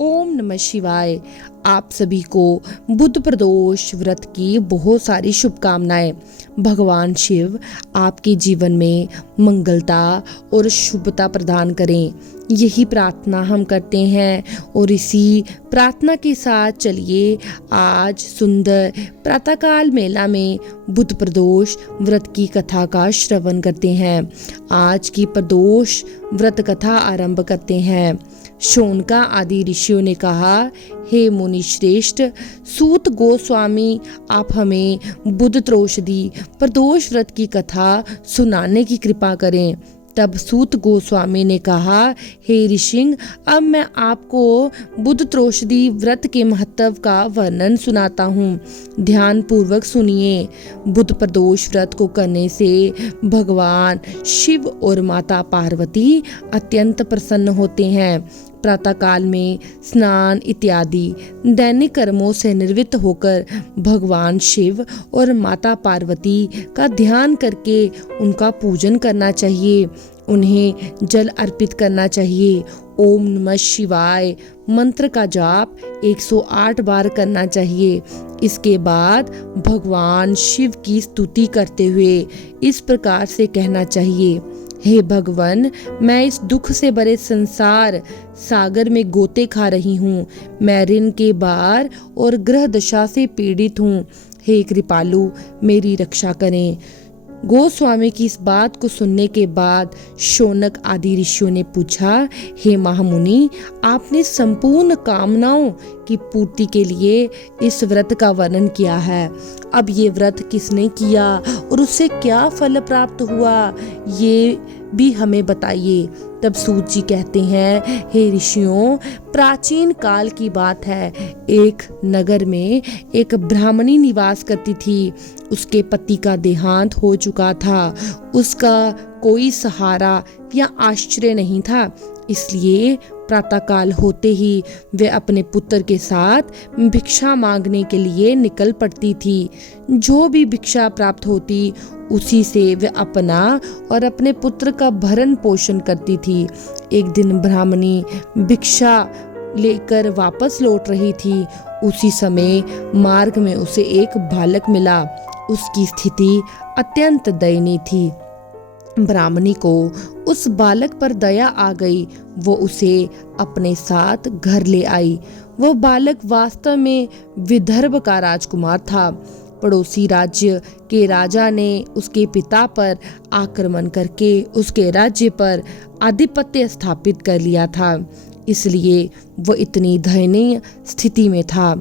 ओम नमः शिवाय। आप सभी को बुध प्रदोष व्रत की बहुत सारी शुभकामनाएं। भगवान शिव आपके जीवन में मंगलता और शुभता प्रदान करें, यही प्रार्थना हम करते हैं। और इसी प्रार्थना के साथ चलिए आज सुंदर प्रातःकाल मेला में बुध प्रदोष व्रत की कथा का श्रवण करते हैं। आज की प्रदोष व्रत कथा आरंभ करते हैं। शौनका आदि ऋषियों ने कहा, हे मुनि श्रेष्ठ, सूत गोस्वामी आप हमें बुध त्रयोदशी प्रदोष व्रत की कथा सुनाने की कृपा करें। तब सूत गोस्वामी ने कहा, हे ऋषिंग, अब मैं आपको बुध त्रयोदशी व्रत के महत्व का वर्णन सुनाता हूँ। ध्यान पूर्वक सुनिए। बुध प्रदोष व्रत को करने से भगवान शिव और माता पार्वती अत्यंत प्रसन्न होते हैं। प्रातःकाल में स्नान इत्यादि दैनिक कर्मों से निवृत्त होकर भगवान शिव और माता पार्वती का ध्यान करके उनका पूजन करना चाहिए। उन्हें जल अर्पित करना चाहिए। ओम नमः शिवाय मंत्र का जाप 108 बार करना चाहिए। इसके बाद भगवान शिव की स्तुति करते हुए इस प्रकार से कहना चाहिए, हे भगवान, मैं इस दुख से भरे संसार सागर में गोते खा रही हूँ। मैं ऋण के भार और ग्रह दशा से पीड़ित हूँ। हे कृपालु, मेरी रक्षा करें। गोस्वामी की इस बात को सुनने के बाद शौनक आदि ऋषियों ने पूछा, हे महामुनि, आपने संपूर्ण कामनाओं की पूर्ति के लिए इस व्रत का वर्णन किया है। अब ये व्रत किसने किया और उससे क्या फल प्राप्त हुआ, ये भी हमें बताइए। तब सूत जी कहते हैं, हे ऋषियों, प्राचीन काल की बात है। एक नगर में एक ब्राह्मणी निवास करती थी। उसके पति का देहांत हो चुका था। उसका कोई सहारा या आश्रय नहीं था। इसलिए प्रातःकाल होते ही वे अपने पुत्र के साथ भिक्षा मांगने के लिए निकल पड़ती थी। जो भी भिक्षा प्राप्त होती उसी से वे अपना और अपने पुत्र का भरण पोषण करती थी। एक दिन ब्राह्मणी भिक्षा लेकर वापस लौट रही थी। उसी समय मार्ग में उसे एक बालक मिला। उसकी स्थिति अत्यंत दयनीय थी। ब्राह्मणी को उस बालक पर दया आ गई। वो उसे अपने साथ घर ले आई। वह बालक वास्तव में विदर्भ का राजकुमार था। पड़ोसी राज्य के राजा ने उसके पिता पर आक्रमण करके उसके राज्य पर आधिपत्य स्थापित कर लिया था। इसलिए वो इतनी दयनीय स्थिति में था।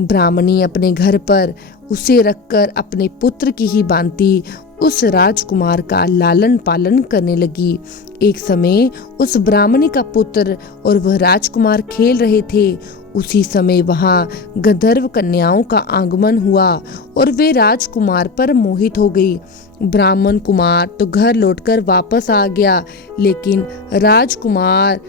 ब्राह्मणी अपने घर पर उसे रखकर अपने पुत्र की ही भांति उस राजकुमार का लालन पालन करने लगी। एक समय उस ब्राह्मणी का पुत्र और वह राजकुमार खेल रहे थे। उसी समय वहां गंधर्व कन्याओं का आगमन हुआ और वे राजकुमार पर मोहित हो गई। ब्राह्मण कुमार तो घर लौटकर वापस आ गया, लेकिन राजकुमार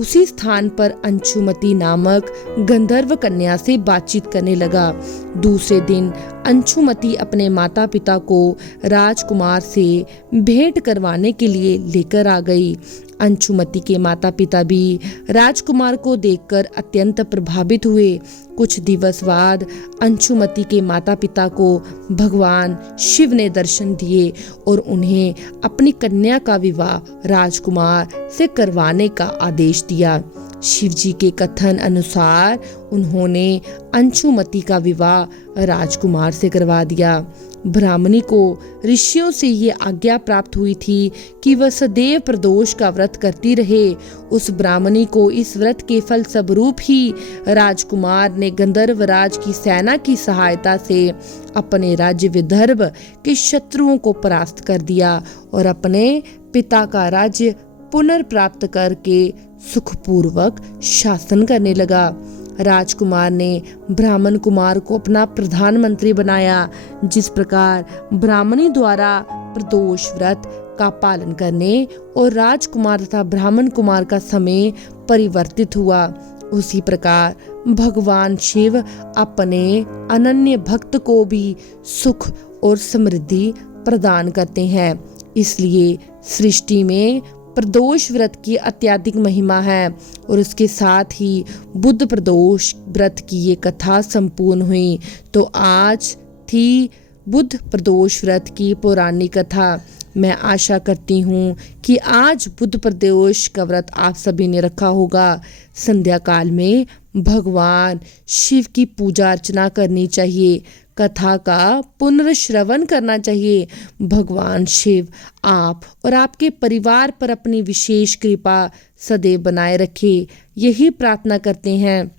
उसी स्थान पर अंशुमती नामक गंधर्व कन्या से बातचीत करने लगा। दूसरे दिन अंशुमती अपने माता पिता को राजकुमार से भेंट करवाने के लिए लेकर आ गई। अंशुमती के माता पिता भी राजकुमार को देखकर अत्यंत प्रभावित हुए। कुछ दिवस बाद अंशुमती के माता पिता को भगवान शिव ने दर्शन दिए और उन्हें अपनी कन्या का विवाह राजकुमार से करवाने का आदेश दिया। शिव जी के कथन अनुसार उन्होंने अंशुमती का विवाह राजकुमार से करवा दिया। ब्राह्मणी को ऋषियों से ये आज्ञा प्राप्त हुई थी कि वह सदैव प्रदोष का व्रत करती रहे। उस ब्राह्मणी को इस व्रत के फल स्वरूप ही राजकुमार ने गंधर्व राज की सेना की सहायता से अपने राज्य विदर्भ के शत्रुओं को परास्त कर दिया और अपने पिता का राज्य पुनर्प्राप्त करके सुखपूर्वक शासन करने लगा। राजकुमार ने ब्राह्मण कुमार को अपना प्रधानमंत्री बनाया। जिस प्रकार ब्राह्मणी द्वारा प्रदोष व्रत का पालन करने और राजकुमार तथा ब्राह्मण कुमार का समय परिवर्तित हुआ, उसी प्रकार भगवान शिव अपने अनन्य भक्त को भी सुख और समृद्धि प्रदान करते हैं। इसलिए सृष्टि में प्रदोष व्रत की अत्यधिक महिमा है और उसके साथ ही बुध प्रदोष व्रत की ये कथा संपूर्ण हुई। तो आज थी बुध प्रदोष व्रत की पौराणिक कथा। मैं आशा करती हूँ कि आज बुध प्रदोष का व्रत आप सभी ने रखा होगा। संध्या काल में भगवान शिव की पूजा अर्चना करनी चाहिए, कथा का पुनर्श्रवण करना चाहिए। भगवान शिव आप और आपके परिवार पर अपनी विशेष कृपा सदैव बनाए रखे, यही प्रार्थना करते हैं।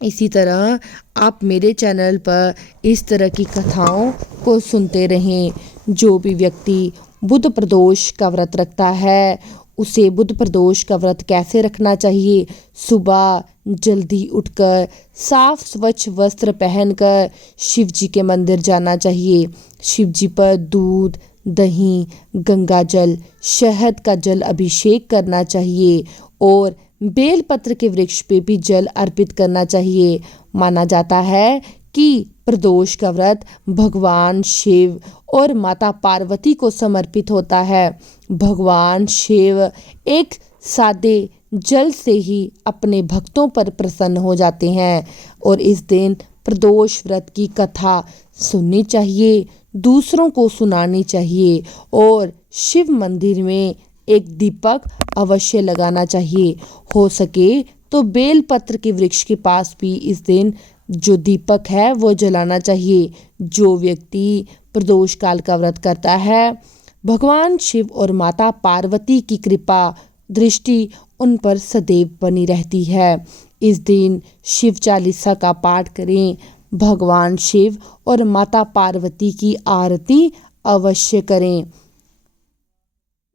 इसी तरह आप मेरे चैनल पर इस तरह की कथाओं को सुनते रहें। जो भी व्यक्ति बुध प्रदोष का व्रत रखता है उसे बुध प्रदोष का व्रत कैसे रखना चाहिए, सुबह जल्दी उठकर साफ स्वच्छ वस्त्र पहनकर शिव जी के मंदिर जाना चाहिए। शिव जी पर दूध, दही, गंगा जल, शहद का जल अभिषेक करना चाहिए और बेलपत्र के वृक्ष पे भी जल अर्पित करना चाहिए। माना जाता है कि प्रदोष का व्रत भगवान शिव और माता पार्वती को समर्पित होता है। भगवान शिव एक सादे जल से ही अपने भक्तों पर प्रसन्न हो जाते हैं और इस दिन प्रदोष व्रत की कथा सुननी चाहिए, दूसरों को सुनानी चाहिए और शिव मंदिर में एक दीपक अवश्य लगाना चाहिए। हो सके तो बेलपत्र के वृक्ष के पास भी इस दिन जो दीपक है वो जलाना चाहिए। जो व्यक्ति प्रदोष काल का व्रत करता है, भगवान शिव और माता पार्वती की कृपा दृष्टि उन पर सदैव बनी रहती है। इस दिन शिव चालीसा का पाठ करें, भगवान शिव और माता पार्वती की आरती अवश्य करें।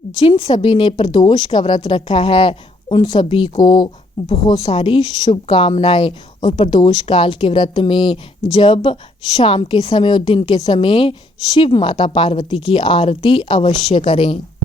जिन सभी ने प्रदोष का व्रत रखा है उन सभी को बहुत सारी शुभकामनाएं। और प्रदोष काल के व्रत में जब शाम के समय और दिन के समय शिव माता पार्वती की आरती अवश्य करें।